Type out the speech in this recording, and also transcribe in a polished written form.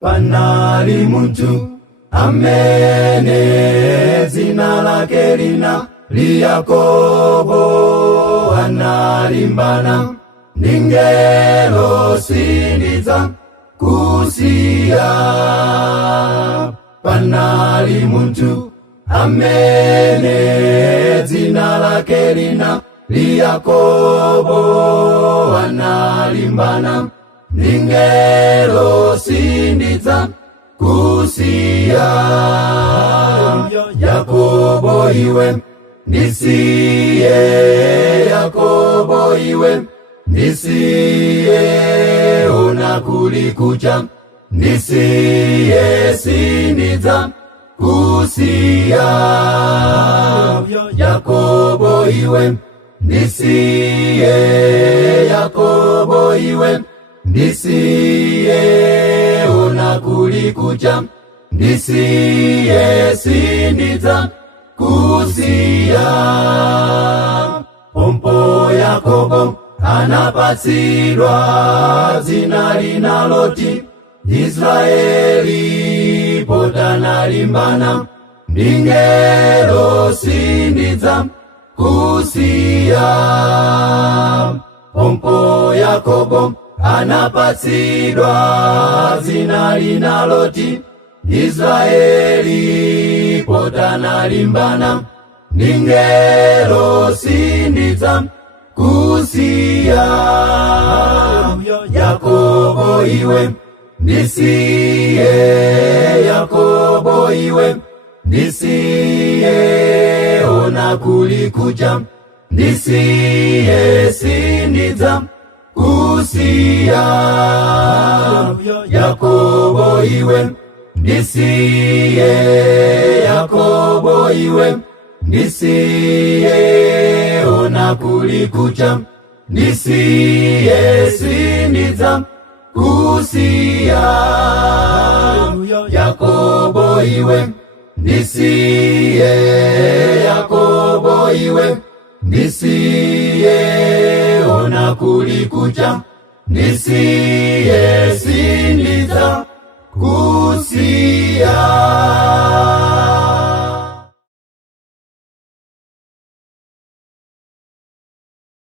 Panali muntu amene dzina lake lina Yakobo, analimbana ndi ngelo sindidza kusiya. Panali muntu amene dzina lake lina Yakobo, analimbana ndi ngelo sindidza kusiya. Yakobo iwe ndisiye, Yakobo iwe ndisiye, ona kulikucha ndisiye, sindidza kusiya. Yakobo iwe ndisiye, Yakobo iwe ndisiye, ona kulikucha ndisiye, sindidza kusiya. Pompo Yakobo anapatsidwa dzina linaloti Israeli, potanalimbana ndi ngelo sindidza kusiya. Pompo Yakobo anapatsidwa dzina linaloti Israeli, potanalimbana ndi ngelo sindidza kusiya. Yakobo iwe ndisiye, Yakobo iwe ndisiye, ona kulikucha ndisiye, sindidza kusiya. Yakobo iwe ndisiye, Yakobo iwe ndisiye, ona kulikucha ndisiye, sindidza kusiya. Yakobo iwe ndisiye, Yakobo iwe ndisiye, ona kulikucha ndisiye,